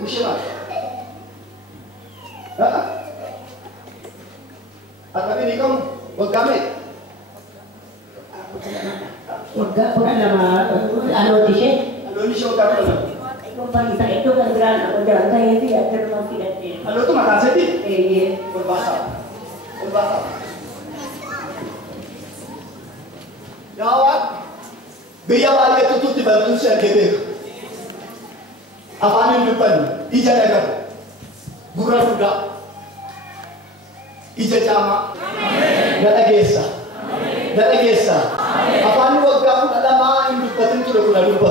Bushima. Hah? Apa ini kamu? Wagame. Bukan nama Anotishe. Anotishe wagame. Kompani saya itu kan geran aku jalan saya itu ya terus tidak. Ano tu makan seti? Iya. Berbahasa. Berbahasa. Jawab. Biar balik itu tuh dibantu saya kebek. Apa yang depan? Ija dagang. Bukan budak. Ija jama. Data gesa. Data gesa. Apa yang wagam dalam yang depan itu sudah lupa.